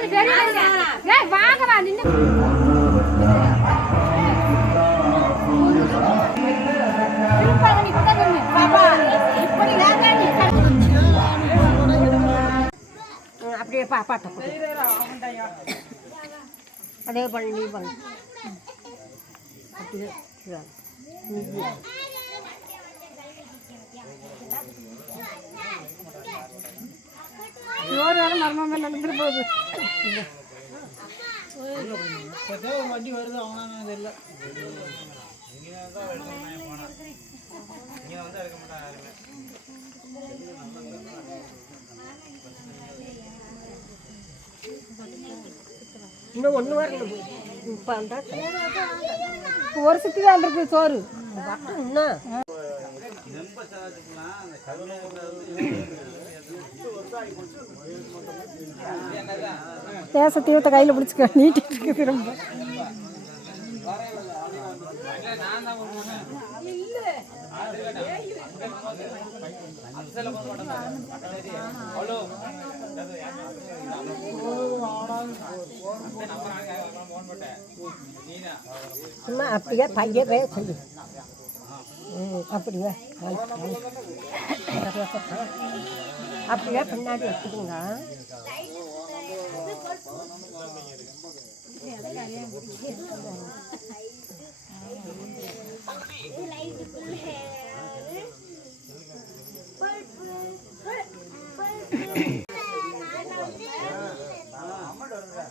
வேக நீ அப்படியே பா பாட்ட அதே பண்ணி நீ பண்ணு அப்படியே ஒரு வேலை மர்மமே நடந்துட்டு போகுது. வண்டி வருது அவனா தெரியல இன்னும் ஒன்று வரணும் இப்போ அந்த ஒரு சுத்தி தான் இருக்கு சோறு. இன்னும்? தேச தீவத்தை கையில் பிடிச்சிக்க நீட்டிட்டு இருக்கு திரும்ப. சும்மா அப்படியே பையவே சொல்லு. ம் அப்படியே. அப்படியே? பின்னாடி வச்சுக்கோங்க. மாமியோட ரொட்டி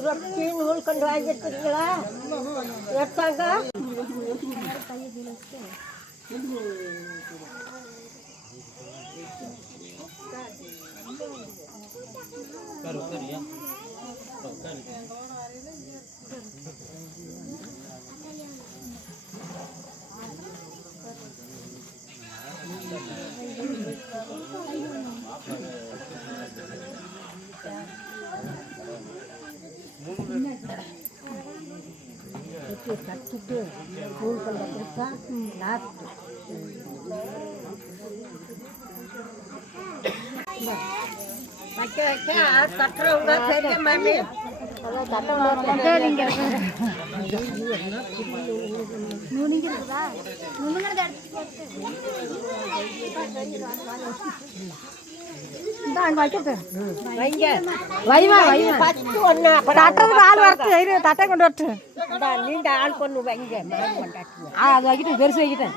ರೊಟ್ಟಿ ನೋಡ್ಕೊಂಡ್ರೆ ಆಗಿರ್ತಿದ್ದಿಲ್ಲ ಎತ್ತಾಗ ಕರು ಕರಿಯ ಕರು ரொட்டி கட்டிட்டு கொண்டு கொடுத்தா லாஸ்ட்டு வைக்க வைக்க கட்டுறவங்க பெரிய மாமி இருக்குதா நுணுங்கிறத தட்டத்துக்கு ஆள் வரட்டு இரு தட்டை கொண்டு வரட்டு. இந்த நீண்ட ஆள் பொண்ணு வைங்க. அது பெருசு வைக்கிட்டேன்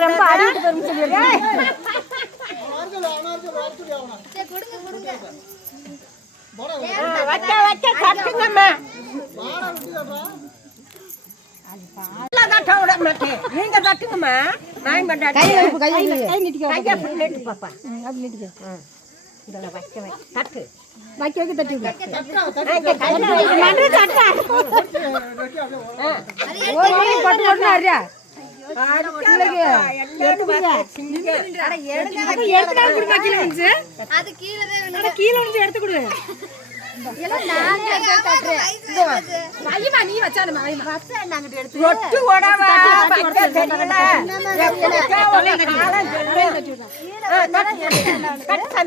ரொம்ப அடிக்கிட்டு பெருமை வைக்க வைக்க கட்டுங்கம்மா நல்லா தட்ட விட மாட்டேன் நீங்க தட்டுங்கம்மா நான் கை நீட்டிக்க பாப்பா அப்படி வைக்க வை தட்டு வைக்க வைக்க தட்டா பட்டு பட்டு அறியா கீழே எடுத்து கொடு. நீ வச்சானுமா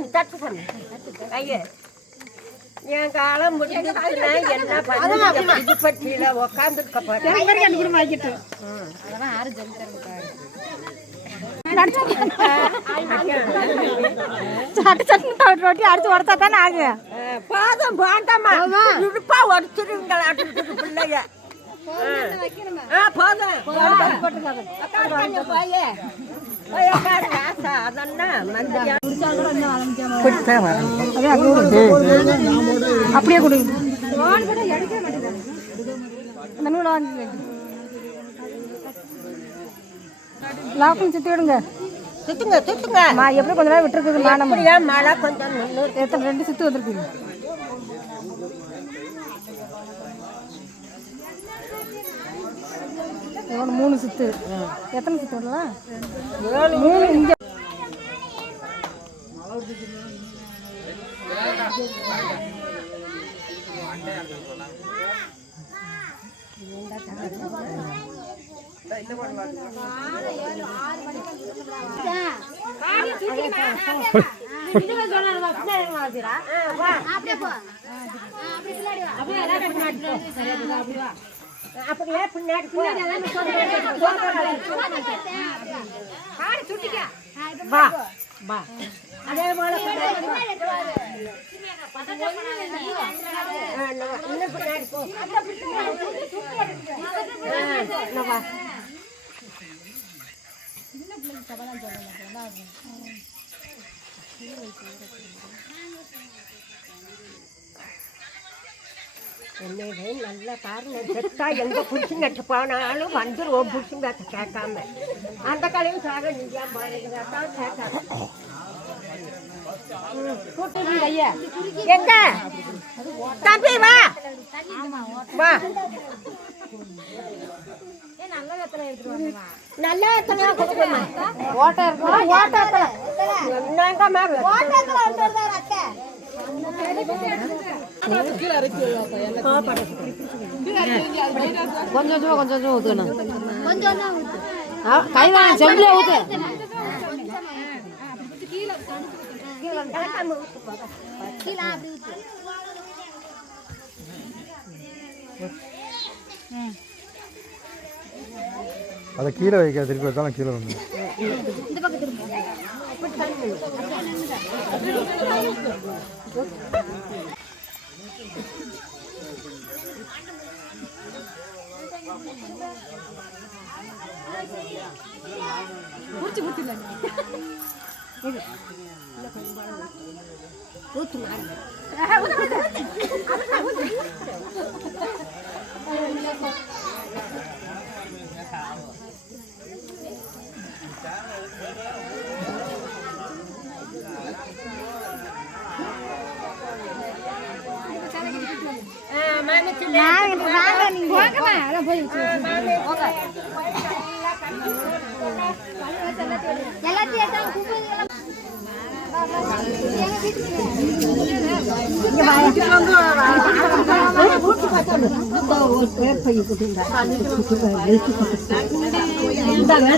தட்டு, சாமி. ஐயே, என் காலம் முடிஞ்சிருச்சுன்னா என்ன போறேன். சட்டு சட்டு ரொட்டி அடிச்சு உடச்சா தானே ஆகு ஆ, போதும் போண்டாமா இடுப்பா ஒடிச்சிருங்களாட்டு பிள்ளைய ஆ, போதும் உட்காருங்க, போயே. போய் உட்காரு, ஆசை, அதெல்லாம் மந்திரியா. அதே அங்கே கொடு அப்படியே கொடு அந்த நூலை வாங்கி லாக்கம் சுற்றி விடுங்க சுத்துங்க சுத்துங்க. மா எப்படி கொஞ்ச நேரம் விட்டுருக்குது மானம் அப்படியே மழை கொஞ்சம் எத்தனை ரெண்டு சுத்து வந்திருக்குது எவ்வளோ மூணு சுத்து. எத்தனை சுத்து வரலாம் மூணு இங்கே. அப்படியே பின்னாடி வா வா அதே போல இன்னும் பின்னாடி போ. சவாலாக இன்னும் வா. என்னவே நல்லா பாருங்க செத்தா எங்க புருஷங்கிட்ட போனாலும் வந்துருவோம் புருஷங்க கேட்காம. அந்த கலையும் சாக நீயா பாருங்க தான் கேட்காம ம், ஐயா. எங்க? தம்பி வா. வா. நல்ல எத்தனை கொடுக்குமா ஓட்ட ஓட்டத்துல என்னங்கம்மா கொஞ்சம் கொஞ்சமா கொஞ்சம் கொஞ்சம் ஊற்றுக்கணும் கை செம்பில் ஊற்று அதை கீழே வைக்கிற திருப்பி வச்சாலும் கீழே வந்து ஊத்து. எல்லாத்தையும் இந்த வேலை